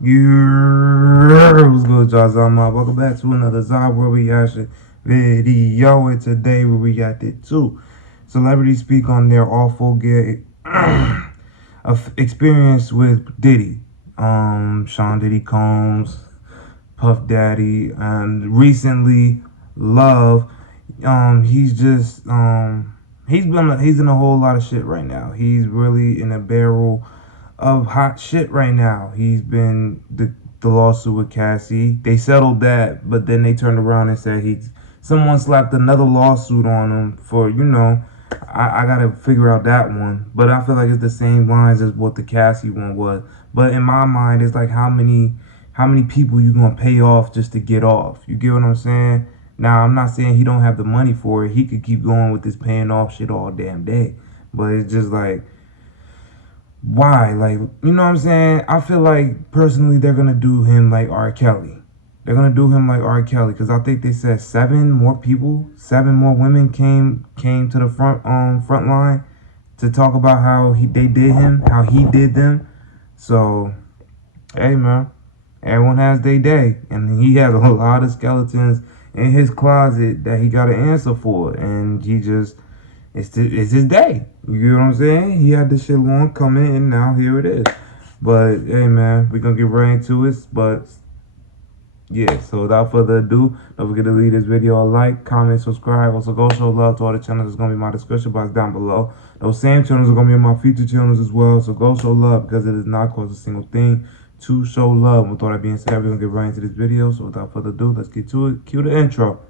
What's good, y'all? Welcome back to another Zahier reaction video. And today we reacted to celebrities speak on their awful gay experience with Diddy. Sean Diddy Combs, Puff Daddy, and recently Love. He's in a whole lot of shit right now. He's really in a barrel of hot shit right now. He's been the lawsuit with Cassie. They settled that, but then they turned around and said someone slapped another lawsuit on him for, I gotta figure out that one. But I feel like it's the same lines as what the Cassie one was. But in my mind, it's like how many people you gonna pay off just to get off? You get what I'm saying? Now I'm not saying he don't have the money for it. He could keep going with this paying off shit all damn day. But it's just like, why? Like, you know what I'm saying? I feel like personally they're gonna do him like R. Kelly. They're gonna do him like R. Kelly because I think they said 7 more women came to the front line to talk about how they did him, how he did them. So, hey man, everyone has their day, and he has a lot of skeletons in his closet that he got to answer for, and it's his day. You get what I'm saying? He had this shit long coming, and now here it is. But hey man, we're gonna get right into it. But yeah, so without further ado, don't forget to leave this video a like, comment, subscribe. Also go show love to all the channels that's gonna be in my description box down below. Those same channels are gonna be in my future channels as well. So go show love because it does not cost a single thing to show love. With all that being said, we're gonna get right into this video. So without further ado, let's get to it. Cue the intro.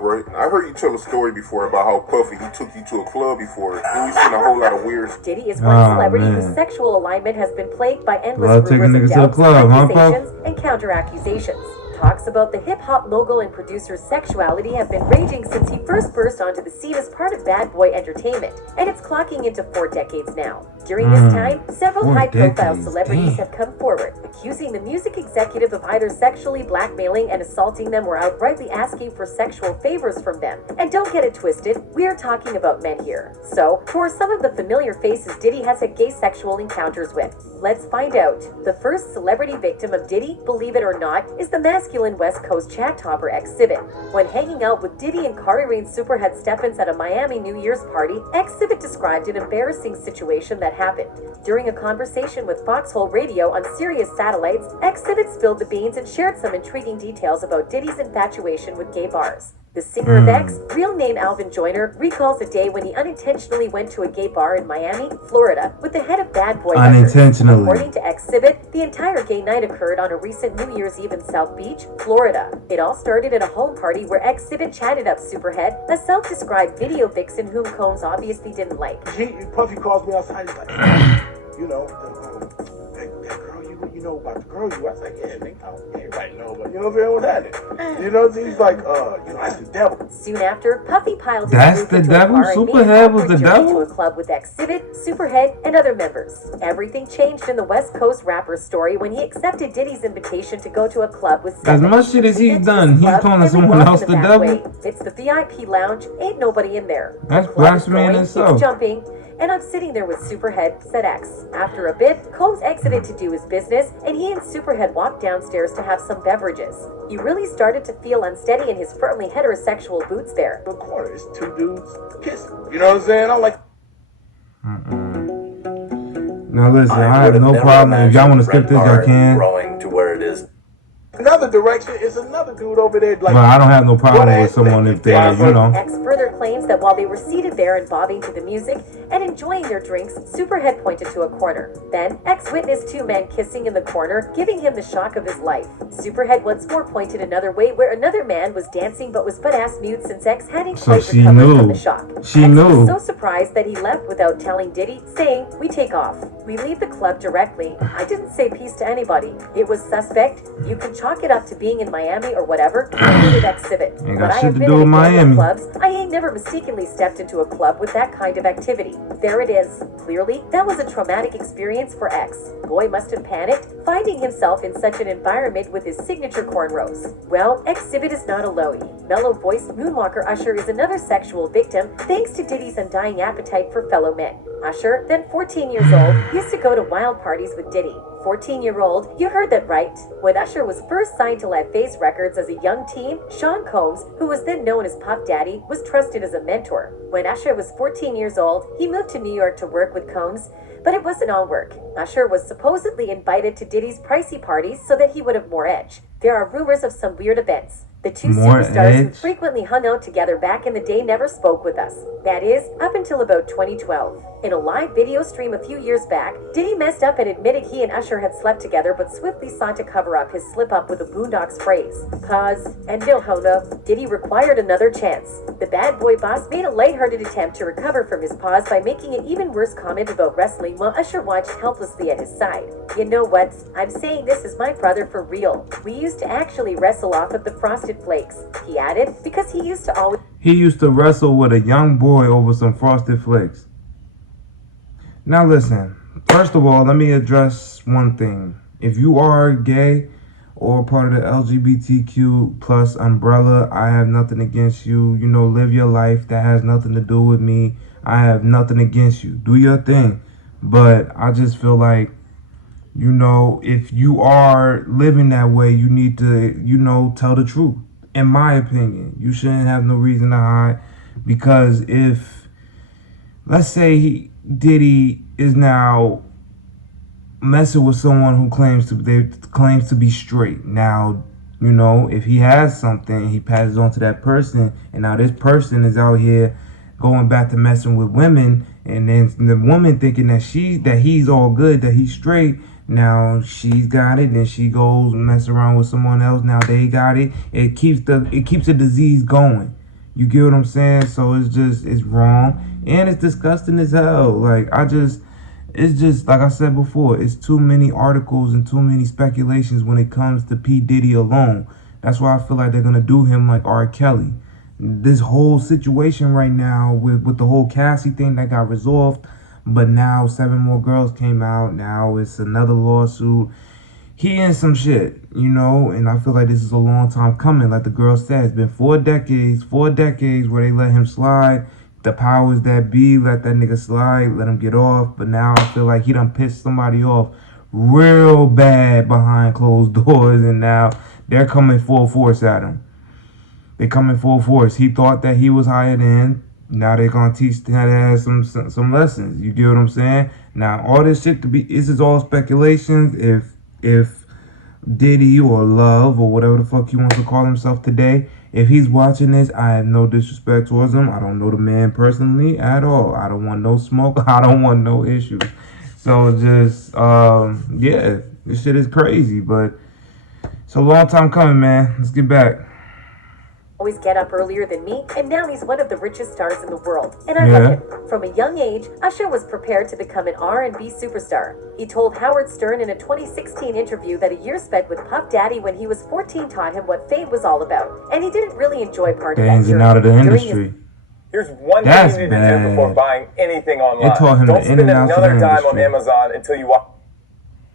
Right? I heard you tell a story before about how Puffy, he took you to a club before, and we seen a whole lot of weird. Diddy is one celebrity whose sexual alignment has been plagued by endless Taking rumors niggas and to the club, accusations and counter-accusations. Talks about the hip-hop mogul and producer's sexuality have been raging since he first burst onto the scene as part of Bad Boy Entertainment, and it's clocking into 4 decades now. During this time, several high-profile celebrities have come forward, accusing the music executive of either sexually blackmailing and assaulting them or outrightly asking for sexual favors from them. And don't get it twisted, we're talking about men here. So, who are some of the familiar faces Diddy has had gay sexual encounters with? Let's find out. The first celebrity victim of Diddy, believe it or not, is the masculine West Coast chat topper Exhibit. When hanging out with Diddy and Cardi Rain Superhead Stephens at a Miami New Year's party, Exhibit described an embarrassing situation that happened. During a conversation with Foxhole Radio on Sirius Satellites, Exhibit spilled the beans and shared some intriguing details about Diddy's infatuation with gay bars. The singer of X, real name Alvin Joyner, recalls a day when he unintentionally went to a gay bar in Miami, Florida, with the head of Bad Boy unintentionally. According to Exhibit, the entire gay night occurred on a recent New Year's Eve in South Beach, Florida. It all started at a home party where Exhibit chatted up Superhead, a self-described video vixen whom Combs obviously didn't like. Puffy calls me outside, he's like, you know, that girl, you know about the girl you. I was like, yeah, nigga, everybody know, but you know what I'm saying? What's happening? You know, he's like, you know, that's the devil. Soon after, Puffy piled his That's the devil? Superhead was the devil? To a club with Exhibit, Superhead, and other members. Everything changed in the West Coast rapper's story when he accepted Diddy's invitation to go to a club with As much shit as he's done, he's calling someone else the devil? It's the VIP lounge, ain't nobody in there. That's blasphemy in itself. It's jumping, and I'm sitting there with Superhead, said X. After a bit, Combs exited to do his business, and he and Superhead walked downstairs to have some beverages. He really started to feel unsteady in his firmly heterosexual boots there. The corner is 2 dudes kissing. You know what I'm saying? I'm like, Now listen, I have no problem. If y'all want to skip this, y'all can. Growing to where it is. another direction is another dude over there. Like, but I don't have no problem with someone if they, you know. X further claims that while they were seated there and bobbing to the music and enjoying their drinks, Superhead pointed to a corner. Then, X witnessed 2 men kissing in the corner, giving him the shock of his life. Superhead once more pointed another way where another man was dancing but was butt-ass mute since X hadn't quite recovered from the shock. She X knew. was so surprised that he left without telling Diddy, saying, "We take off. We leave the club directly. I didn't say peace to anybody. It was suspect. You can chalk it up to being in Miami or whatever, included Exhibit. Ain't But got I shit have to been do in with a gang of Miami. clubs. I ain't never mistakenly stepped into a club with that kind of activity. There it is. Clearly, that was a traumatic experience for X. Boy must have panicked, finding himself in such an environment with his signature cornrows. Well, Exhibit is not alone. Mellow-voiced moonwalker Usher is another sexual victim, thanks to Diddy's undying appetite for fellow men. Usher, then 14 years old, used to go to wild parties with Diddy. 14-year-old, you heard that right. When Usher was first signed to LaFace Records as a young teen, Sean Combs, who was then known as Puff Daddy, was trusted as a mentor. When Usher was 14 years old, he moved to New York to work with Combs, but it wasn't all work. Usher was supposedly invited to Diddy's pricey parties so that he would have more edge. There are rumors of some weird events. The two More superstars who edge? frequently hung out together back in the day never spoke with us. That is, up until about 2012. In a live video stream a few years back, Diddy messed up and admitted he and Usher had slept together but swiftly sought to cover up his slip-up with a Boondocks phrase. Pause, and no hold up. Diddy required another chance. The bad boy boss made a lighthearted attempt to recover from his pause by making an even worse comment about wrestling while Usher watched helplessly at his side. You know what? I'm saying this is my brother for real. We used to actually wrestle off of the Frosted Flakes, he added, because he used to always... He used to wrestle with a young boy over some Frosted Flakes. Now listen, first of all, let me address one thing. If you are gay or part of the LGBTQ plus umbrella, I have nothing against you. You know, live your life. That has nothing to do with me. I have nothing against you. Do your thing. But I just feel like, you know, if you are living that way, you need to, you know, tell the truth. In my opinion, you shouldn't have no reason to hide, because if, let's say Diddy is now messing with someone who claims to be straight. Now, you know, if he has something, he passes on to that person, and now this person is out here going back to messing with women, and then the woman thinking that he's all good, that he's straight. Now she's got it, then she goes mess around with someone else. Now they got it. It keeps the disease going. You get what I'm saying? So it's wrong, and it's disgusting as hell. Like it's just like I said before. It's too many articles and too many speculations when it comes to P. Diddy alone. That's why I feel like they're gonna do him like R. Kelly. This whole situation right now with the whole Cassie thing that got resolved. But now 7 more girls came out. Now it's another lawsuit. He in some shit, you know, and I feel like this is a long time coming. Like the girl said, it's been 4 decades where they let him slide. The powers that be let that nigga slide, let him get off. But now I feel like he done pissed somebody off real bad behind closed doors, and now they're coming full force at him. They coming full force. He thought that he was hired in. Now they're gonna teach how to have some lessons. You get what I'm saying? Now all this shit this is all speculations. If Diddy or Love or whatever the fuck he wants to call himself today, if he's watching this, I have no disrespect towards him. I don't know the man personally at all. I don't want no smoke. I don't want no issues. So just yeah, this shit is crazy, but it's a long time coming, man. Let's get back. Always get up earlier than me, and now he's one of the richest stars in the world, and I love him. From a young age, Usher was prepared to become an R&B superstar. He told Howard Stern in a 2016 interview that a year spent with Puff Daddy when he was 14 taught him what fame was all about, and he didn't really enjoy part of that ins and journey. out of the During industry. Here's one That's thing you need to do before bad. buying anything online. It taught him Don't the in spend and outs of the another dime on industry. Amazon until you watch.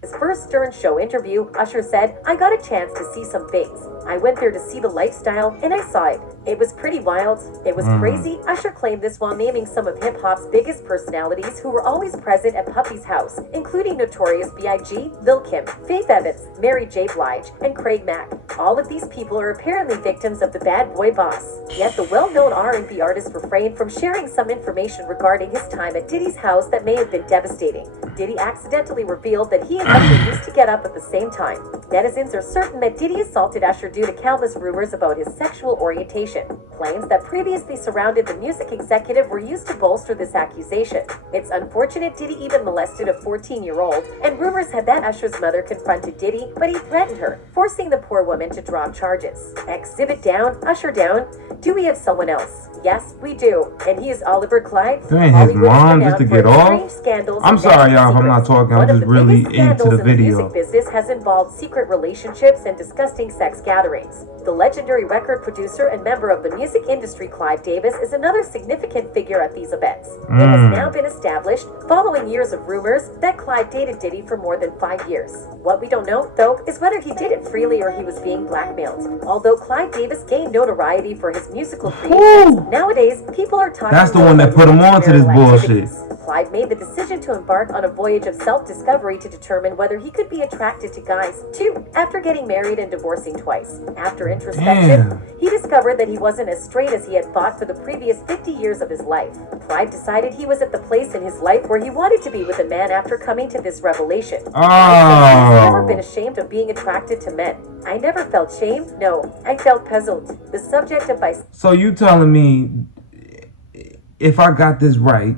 his first Stern Show interview, Usher said, "I got a chance to see some things. I went there to see the lifestyle, and I saw it. It was pretty wild. It was crazy." Usher claimed this while naming some of hip-hop's biggest personalities who were always present at Puffy's house, including Notorious B.I.G., Lil' Kim, Faith Evans, Mary J. Blige, and Craig Mack. All of these people are apparently victims of the bad boy boss. Yet the well-known R&B artist refrained from sharing some information regarding his time at Diddy's house that may have been devastating. Diddy accidentally revealed that he and Usher used to get up at the same time. Netizens are certain that Diddy assaulted Usher due to countless rumors about his sexual orientation. Claims that previously surrounded the music executive were used to bolster this accusation. It's unfortunate Diddy even molested a 14-year-old, and rumors had that Usher's mother confronted Diddy, but he threatened her, forcing the poor woman to drop charges. Exhibit down, Usher down. Do we have someone else? Yes, we do. And he is Oliver Clive. There ain't his mom just to get off. I'm sorry, y'all, if I'm not talking. I'm just really into the video. The music business has involved secret relationships and disgusting sex gatherings. The legendary record producer and member of the music industry Clive Davis is another significant figure at these events. It has now been established, following years of rumors, that Clive dated Diddy for more than 5 years. What we don't know, though, is whether he did it freely or he was being blackmailed. Although Clive Davis gained notoriety for his musical creations, nowadays people are talking That's the one that put him on to this bullshit. Clive made the decision to embark on a voyage of self-discovery to determine whether he could be attracted to guys, too, after getting married and divorcing twice. After introspection, he discovered that he wasn't as straight as he had thought for the previous 50 years of his life. Clive decided he was at the place in his life where he wanted to be with a man after coming to this revelation. I've never been ashamed of being attracted to men. I never felt shame. No, I felt puzzled. The subject of So you telling me, if I got this right,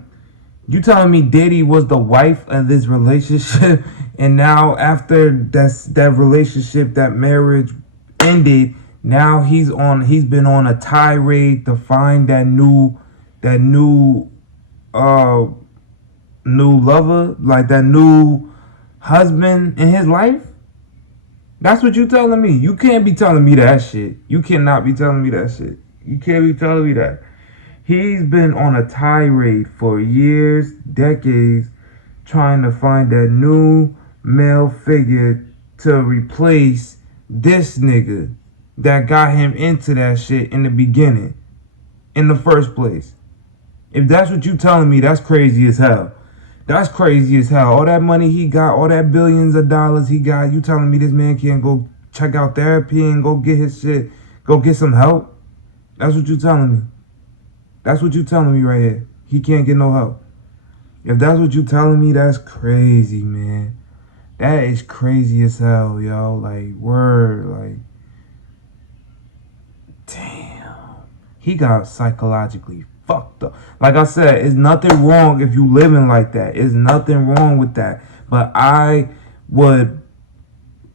you telling me Diddy was the wife of this relationship, and now after that relationship, that marriage ended, now he's been on a tirade to find that new lover, like that new husband in his life? That's what you telling me. You can't be telling me that shit. You cannot be telling me that shit. You can't be telling me that. He's been on a tirade for years, decades, trying to find that new male figure to replace this nigga that got him into that shit in the beginning, in the first place. If that's what you telling me, that's crazy as hell. That's crazy as hell. All that money he got, all that billions of dollars he got, you telling me this man can't go check out therapy and go get his shit, go get some help? That's what you telling me. That's what you telling me right here. He can't get no help. If that's what you telling me, that's crazy, man. That is crazy as hell, yo. Like, word, like, damn. He got psychologically fucked up. Like I said, it's nothing wrong if you living like that. It's nothing wrong with that. But I would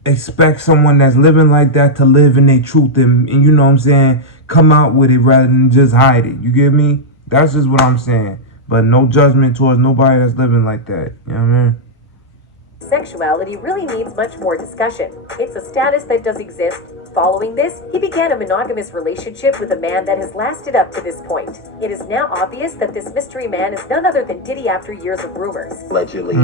expect someone that's living like that to live in their truth and you know what I'm saying, come out with it rather than just hide it. You get me? That's just what I'm saying. But no judgment towards nobody that's living like that. You know what I mean? Sexuality really needs much more discussion. It's a status that does exist. Following this, he began a monogamous relationship with a man that has lasted up to this point. It is now obvious that this mystery man is none other than Diddy after years of rumors. Allegedly,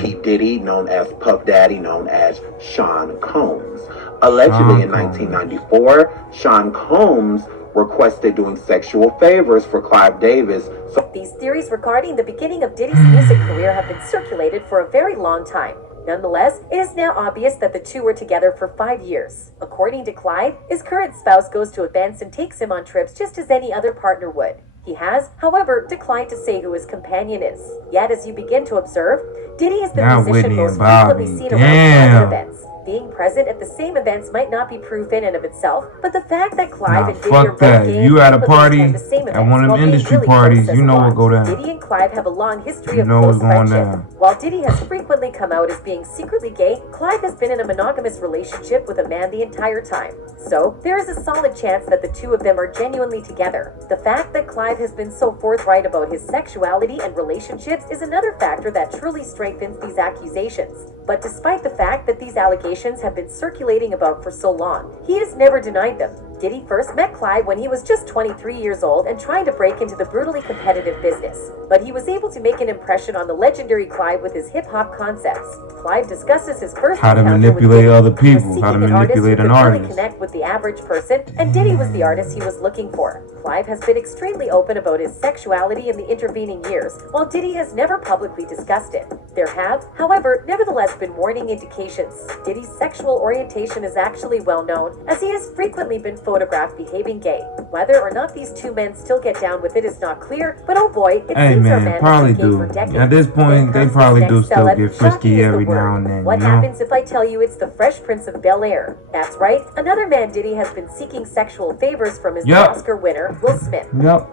P. Diddy, known as Puff Daddy, known as Sean Combs. Allegedly, in 1994, Sean Combs requested doing sexual favors for Clive Davis. So these theories regarding the beginning of Diddy's music career have been circulated for a very long time. Nonetheless, it is now obvious that the two were together for 5 years. According to Clive, his current spouse goes to events and takes him on trips just as any other partner would. He has, however, declined to say who his companion is. Yet, as you begin to observe, Diddy is the musician most frequently seen around private events. Being present at the same events might not be proof in and of itself, but the fact that Clive and Diddy are both gay, you at a party, the same at one of them industry parties, you know what go down. Diddy and Clive have a long history of close friendship. While Diddy has frequently come out as being secretly gay, Clive has been in a monogamous relationship with a man the entire time. So, there is a solid chance that the two of them are genuinely together. The fact that Clive has been so forthright about his sexuality and relationships is another factor that truly strengthens these accusations. But despite the fact that these allegations have been circulating about for so long, he has never denied them. Diddy first met Clive when he was just 23 years old and trying to break into the brutally competitive business. But he was able to make an impression on the legendary Clive with his hip-hop concepts. Clive discusses his first how to manipulate other people, how to manipulate an artist. Really connect with the average person, and Diddy was the artist he was looking for. Clive has been extremely open about his sexuality in the intervening years, while Diddy has never publicly discussed it. There have, however, nevertheless been warning indications. Diddy's sexual orientation is actually well known, as he has frequently been photographed behaving gay. Whether or not these two men still get down with it is not clear, but oh boy, it Hey seems our man, man probably has been gay do. for decades. At this point, they Then comes probably this do next still celeb. get Shocking frisky is the every word. now and then, What you know? happens if I tell you it's the Fresh Prince of Bel-Air? That's right, another man Diddy has been seeking sexual favors from his Yup. Oscar winner, Will Smith. Yep.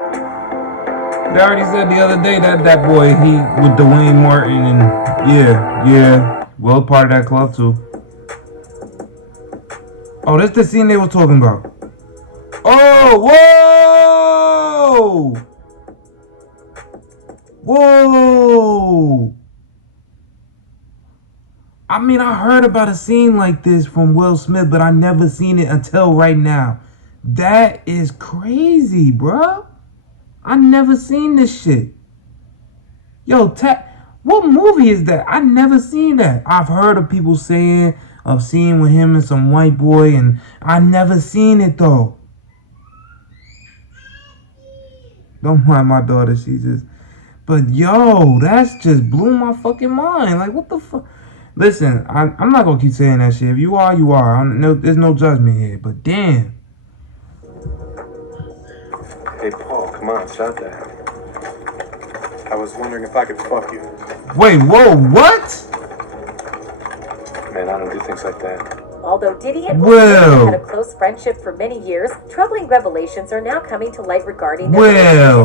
They already said the other day that boy, he with Dwayne Martin, and yeah, Will part of that club too. Oh, that's the scene they were talking about. Oh, whoa! I mean, I heard about a scene like this from Will Smith, but I never seen it until right now. That is crazy, bruh. I never seen this shit. Yo, what movie is that? I never seen that. I've heard of people saying of seeing with him and some white boy, and I never seen it though. Don't mind my daughter, she just. But yo, that's just blew my fucking mind. Like, what the fuck? Listen, I'm not gonna keep saying that shit. If you are, you are. There's no judgment here. But damn. Hey, Paul, come on, stop that. I was wondering if I could fuck you. Wait, whoa, what? Man, I don't do things like that. Although Diddy and Will Smith Will. had a close friendship for many years, troubling revelations are now coming to light regarding their Will.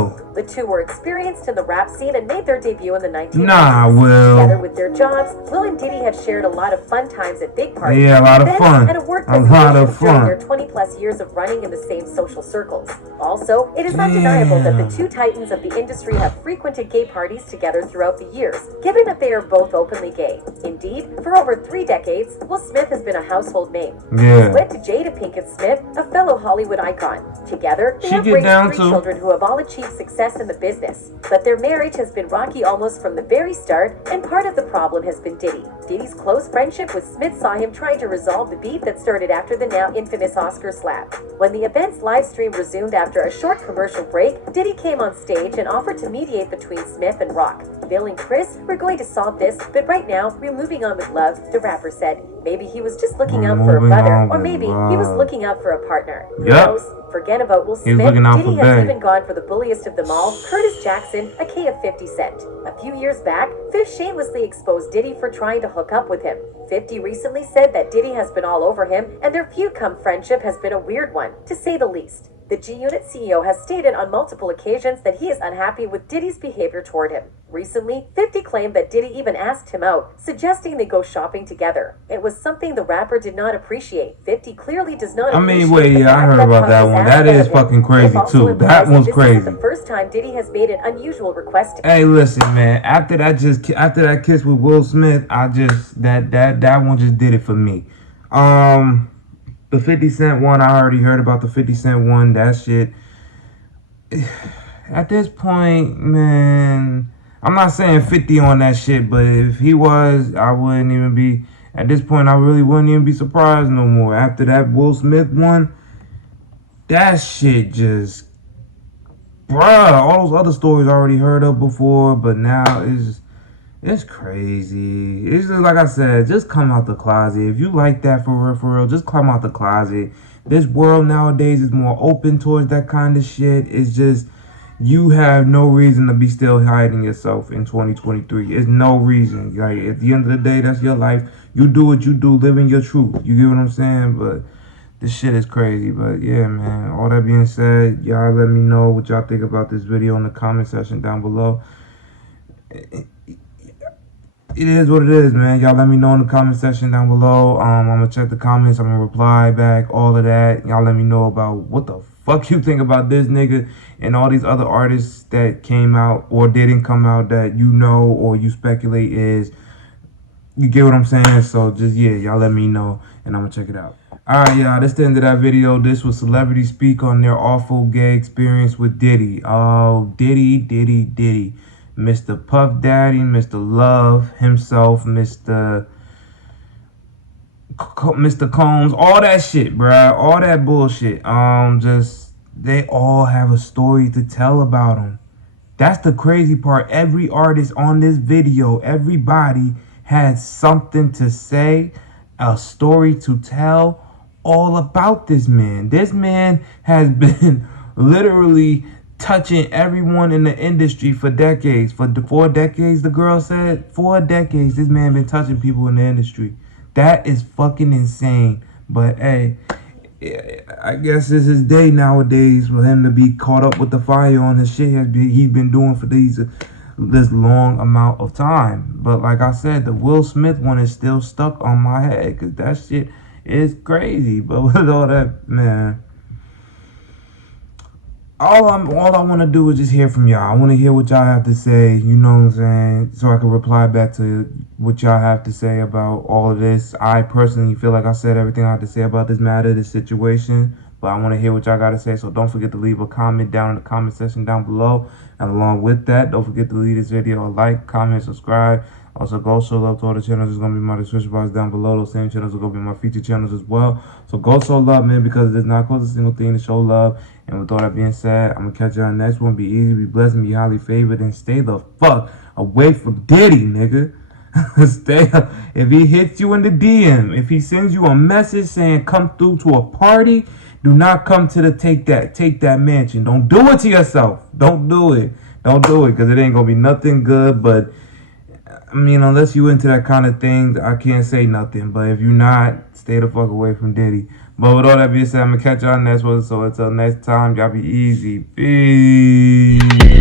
relationship. The two were experienced in the rap scene and made their debut in the 1990s. Nah, Will. Together with their jobs, Will and Diddy have shared a lot of fun times at big parties, Yeah, a lot of events, fun. and have worked A with lot of during fun. their 20-plus years of running in the same social circles. Also, it is undeniable that the two titans of the industry have frequented gay parties together throughout the years, given that they are both openly gay. Indeed, for over 3 decades, Will Smith has been a household name. Yeah. Wed to Jada Pinkett Smith, a fellow Hollywood icon. Together, they She have get raised down 3 too. children who have all achieved success in the business. But their marriage has been rocky almost from the very start, and part of the problem has been Diddy. Diddy's close friendship with Smith saw him trying to resolve the beef that started after the now infamous Oscar slap. When the event's live stream resumed after a short commercial break, Diddy came on stage and offered to mediate between Smith and Rock. Bill and Chris, we're going to solve this, but right now, we're moving on with love, the rapper said. Maybe he was just looking out for a Moving brother, on or with maybe he was love. looking out for a partner. Who Yep. knows? Forget about Will He was Smith. looking out Diddy for has Bay. even gone for the bulliest of them all, Curtis Jackson, aka 50 Cent. A few years back, 50 shamelessly exposed Diddy for trying to hook up with him. 50 recently said that Diddy has been all over him, and their feud-cum friendship has been a weird one, to say the least. The G-Unit CEO has stated on multiple occasions that he is unhappy with Diddy's behavior toward him. Recently, 50 claimed that Diddy even asked him out, suggesting they go shopping together. It was something the rapper did not appreciate. 50 clearly does not I mean, appreciate wait, the yeah, I fact heard that about caught that his one. ass That out is of him. fucking It crazy also too. implies That one's this crazy. isn't the first time Diddy has made an unusual request. Hey, listen, man. After that kiss with Will Smith, that one just did it for me. The 50 Cent one, I already heard about the 50 Cent one. That shit. At this point, man, I'm not saying 50 on that shit, but if he was, I wouldn't even be. At this point, I really wouldn't even be surprised no more. After that Will Smith one, that shit just, bruh, all those other stories I already heard of before, but now it's crazy. It's just like I said, just come out the closet. If you like that for real, just come out the closet. This world nowadays is more open towards that kind of shit. It's just, you have no reason to be still hiding yourself in 2023. There's no reason. Like, at the end of the day, that's your life. You do what you do, living your truth. You get what I'm saying? But this shit is crazy. But yeah, man. All that being said, y'all let me know what y'all think about this video in the comment section down below. It is what it is, man. Y'all let me know in the comment section down below. I'm gonna check the comments. I'm gonna reply back, all of that. Y'all let me know about what the fuck you think about this nigga and all these other artists that came out or didn't come out that you know or you speculate is. You get what I'm saying? So just, yeah, y'all let me know and I'm gonna check it out. Alright, y'all, that's the end of that video. This was Celebrity Speak on their awful gay experience with Diddy. Oh, Diddy. Mr. Puff Daddy, Mr. Love himself, Mr. Combs, all that shit, bruh. All that bullshit. They all have a story to tell about them. That's the crazy part. Every artist on this video, everybody had something to say. a story to tell all about this man. This man has been literally touching everyone in the industry for decades. For 4 decades, the girl said. 4 decades, this man been touching people in the industry. That is fucking insane. But hey, I guess it's his day nowadays for him to be caught up with the fire on his shit he's been doing for this long amount of time. But like I said, the Will Smith one is still stuck on my head because that shit is crazy. But with all that, man, all I want to do is just hear from y'all. I want to hear what y'all have to say, you know what I'm saying, so I can reply back to what y'all have to say about all of this. I personally feel like I said everything I have to say about this matter, this situation, but I want to hear what y'all got to say, so don't forget to leave a comment down in the comment section down below. And along with that, don't forget to leave this video a like, comment, subscribe. Also, go show love to all the channels. There's going to be my description box down below. Those same channels are going to be my featured channels as well. So go show love, man, because there's not close a single thing to show love. And with all that being said, I'm going to catch you on the next one. Be easy, be blessed, and be highly favored. And stay the fuck away from Diddy, nigga. If he hits you in the DM, if he sends you a message saying come through to a party, do not come to the take that mansion. Don't do it to yourself. Don't do it. Don't do it, because it ain't going to be nothing good. But I mean, unless you into that kind of thing, I can't say nothing. But if you're not, stay the fuck away from Diddy. But with all that being said, I'm going to catch y'all next one. So until next time, y'all be easy. Peace.